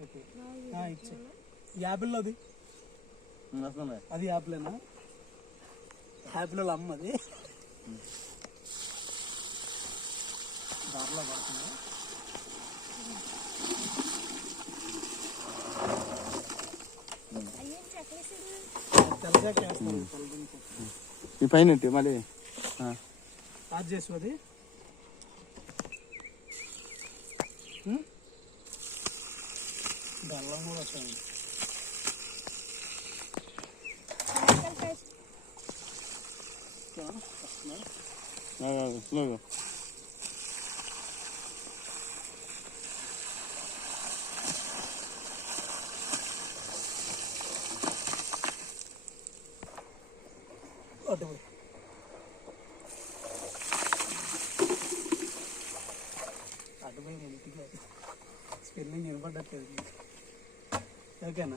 ఇచ్చే. యాపిల్లో అది. అది యాపిలేనా? యాపిల్ అమ్మది దారిలో పడుతుంది. ఈ పైన మళ్ళీ? ఆర్జేసు అది. ఉం? బెల్లం కూడా వస్తుంది ఆ, ఆ, 要干嘛